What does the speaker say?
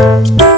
Música